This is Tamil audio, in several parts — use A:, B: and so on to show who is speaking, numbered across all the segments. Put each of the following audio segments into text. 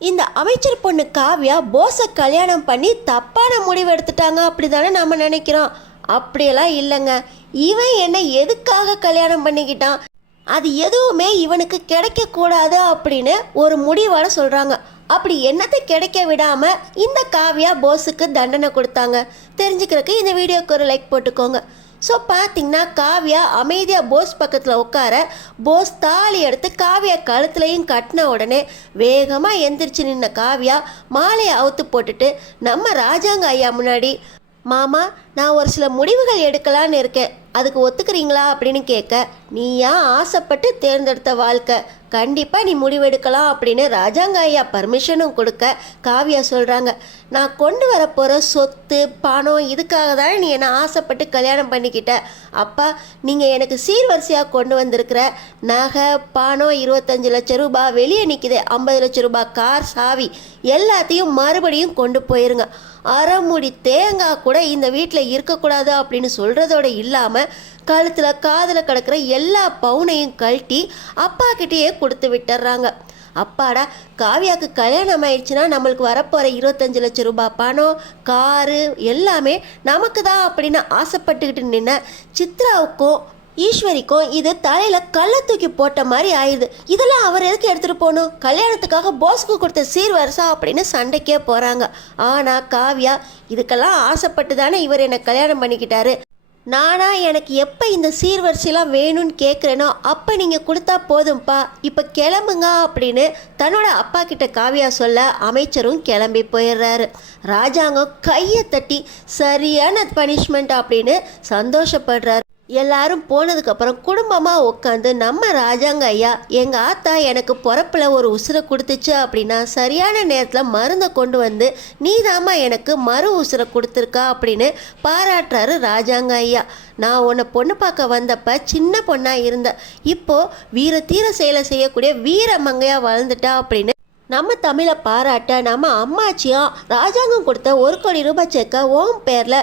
A: இந்த அமைச்சர் பொண்ணு காவ்யா போஸை கல்யாணம் பண்ணி தப்பான முடிவு எடுத்துட்டாங்க அப்படி தானே நம்ம நினைக்கிறோம். அப்படியெல்லாம் இல்லைங்க. இவன் என்னை எதுக்காக கல்யாணம் பண்ணிக்கிட்டான்? அது எதுவுமே இவனுக்கு கிடைக்கக்கூடாது அப்படின்னு ஒரு முடிவோட சொல்கிறாங்க அப்படி என்னத்தை கிடைக்க விடாமல் இந்த காவ்யா போஸுக்கு தண்டனை கொடுத்தாங்க. தெரிஞ்சுக்கிறதுக்கு இந்த வீடியோக்கு ஒரு லைக் போட்டுக்கோங்க. ஸோ பார்த்தீங்கன்னா காவ்யா அமைதியாக போஸ் பக்கத்தில் உட்கார போஸ் தாலி எடுத்து காவ்யா கழுத்துலையும் கட்டின உடனே வேகமாக எந்திரிச்சு நின்ன காவ்யா மாலையை அவுத்து போட்டுட்டு நம்ம ராஜாங்க ஐயா முன்னாடி மாமா நான் ஒரு சில முடிவுகள் எடுக்கலான்னு இருக்கேன். அதுக்கு ஒத்துக்கிறீங்களா அப்படின்னு கேட்க நீயா ஆசைப்பட்டு தேர்ந்தெடுத்த வாழ்க்கை. கண்டிப்பாக நீ முடிவெடுக்கலாம் அப்படின்னு ராஜாங்க ஐயா பர்மிஷனும் கொடுக்க காவியா சொல்கிறாங்க நான் கொண்டு வர போகிற சொத்து பணம் இதுக்காக தானே நீ என்னை ஆசைப்பட்டு கல்யாணம் பண்ணிக்கிட்ட. அப்பா நீங்கள் எனக்கு சீர்வரிசையாக கொண்டு வந்திருக்கிற நகை பணம் இருபத்தஞ்சு லட்சம் ரூபாய் வெளியே நிற்கிது ஐம்பது லட்சம் ரூபாய் கார் சாவி எல்லாத்தையும் மறுபடியும் கொண்டு போயிருங்க. அரைமுடி தேங்காய் கூட இந்த வீட்டில் இருக்கக்கூடாது அப்படின்னு சொல்கிறதோட இல்லாமல் கழுத்தில் காதில் கிடக்கிற எல்லா பவுனையும் கழட்டி அப்பா கிட்டேயே கொடுத்து விட்டுறாங்க. அப்பாடா காவியாவுக்கு கல்யாணம் ஆயிடுச்சுன்னா நம்மளுக்கு வரப்போகிற இருபத்தஞ்சு லட்சம் ரூபாய் பணம் காரு எல்லாமே நமக்கு தான் அப்படின்னு ஆசைப்பட்டுக்கிட்டு நின்ன சித்ராவுக்கும் ஈஸ்வரிக்கும் இது தலையில கள்ள தூக்கி போட்ட மாதிரி ஆயிடுது. இதெல்லாம் அவர் எதுக்கு எடுத்துட்டு போகணும்? கல்யாணத்துக்காக போஸ்க்கு கொடுத்த சீர்வரிசா அப்படின்னு சண்டைக்கே போறாங்க. ஆனா காவ்யா இதுக்கெல்லாம் ஆசைப்பட்டு தானே இவர் என்னை கல்யாணம் பண்ணிக்கிட்டாரு. நானா எனக்கு எப்போ இந்த சீர்வரிசைலாம் வேணும்னு கேட்குறேனோ அப்போ நீங்கள் கொடுத்தா போதும்ப்பா இப்போ கிளம்புங்க அப்படின்னு தன்னோட அப்பா கிட்ட காவியா சொல்ல அமைச்சரும் கிளம்பி போயிடுறாரு. ராஜாங்கம் கையை தட்டி சரியான பனிஷ்மெண்ட் அப்படின்னு சந்தோஷப்படுறாரு. எல்லாரும் போனதுக்கப்புறம் குடும்பமாக உட்காந்து நம்ம ராஜாங்க ஐயா எங்கள் ஆத்தா எனக்கு பிறப்பில் ஒரு உசுரை கொடுத்துச்சு அப்படின்னா சரியான நேரத்தில் மருந்தை கொண்டு வந்து நீதாம்மா எனக்கு மறு உசுரை கொடுத்துருக்கா அப்படின்னு பாராட்டுறாரு ராஜாங்க ஐயா. நான் உன்னை பொண்ணு பார்க்க வந்தப்ப சின்ன பொண்ணாக இருந்தேன் இப்போ வீர தீர செயலை செய்யக்கூடிய வீர மங்கையாக வளர்ந்துட்டா அப்படின்னு நம்ம தமிழை பாராட்ட நம்ம அம்மாச்சியும் ராஜாங்கம் கொடுத்த ஒரு கோடி ரூபாய் செக்கை ஓம் பேரில்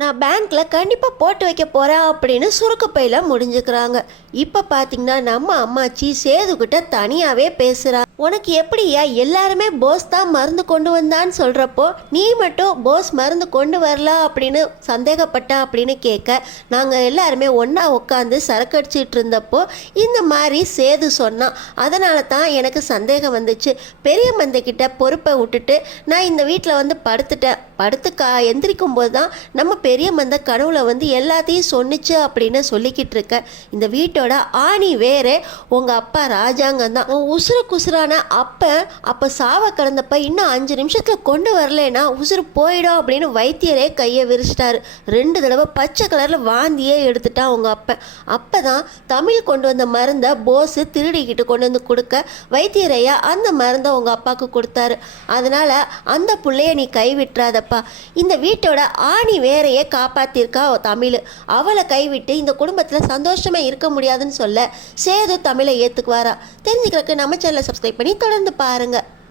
A: நான் பேங்க்கில் கண்டிப்பாக போட்டு வைக்க போகிறேன் அப்படின்னு சுருக்கப்பையில் முடிஞ்சுக்கிறாங்க. இப்போ பார்த்தீங்கன்னா நம்ம அம்மாச்சி சேதுக்கிட்ட தனியாகவே பேசுகிறா உனக்கு எப்படியா எல்லாருமே போஸ் தான் மருந்து கொண்டு வந்தான்னு சொல்கிறப்போ நீ மட்டும் போஸ் மருந்து கொண்டு வரல அப்படின்னு சந்தேகப்பட்டா அப்படின்னு கேட்க நாங்கள் எல்லாருமே ஒன்றா உட்காந்து சரக்கு அடிச்சிட்டு இருந்தப்போ இந்த மாதிரி சேது சொன்னான். அதனால தான் எனக்கு சந்தேகம் வந்துச்சு. பெரிய மந்தைக்கிட்ட பொறுப்பை விட்டுட்டு நான் இந்த வீட்டில் வந்து படுத்துட்டேன். படுத்து கா எந்திரிக்கும் போது தான் நம்ம பெரிய மந்த கனவுல வந்து எல்லாத்தையும் சொன்னுச்சு அப்படின்னு சொல்லிக்கிட்டு இருக்க இந்த வீட்டோட ஆணி வேறு. உங்கள் அப்பா ராஜாங்கம் தான். உசுர குசுரா ஆனால் அப்போ அப்போ சாவ கிடந்தப்ப இன்னும் அஞ்சு நிமிஷத்தில் கொண்டு வரலன்னா உசுறு போயிடும் அப்படின்னு வைத்தியரே கையை விரிச்சிட்டாரு. ரெண்டு தடவை பச்சை கலரில் வாந்தியே எடுத்துட்டான் உங்க அப்பன் அப்பதான் தமிழ் கொண்டு வந்த மருந்தை போஸு திருடிக்கிட்டு கொண்டு வந்து கொடுக்க வைத்தியரையா அந்த மருந்தை உங்கள் அப்பாவுக்கு கொடுத்தாரு. அதனால் அந்த பிள்ளைய நீ கைவிட்டுறாதப்பா. இந்த வீட்டோட ஆணி வேறையே காப்பாத்திருக்கா தமிழ். அவளை கைவிட்டு இந்த குடும்பத்தில் சந்தோஷமாக இருக்க முடியாதுன்னு சொல்ல சேது தமிழை ஏற்றுக்குவாரா தெரிஞ்சுக்கிறக்கு நம்ம சேனலை சப்ஸ்கிரைப் இப்படி தொடர்ந்து பாருங்கள்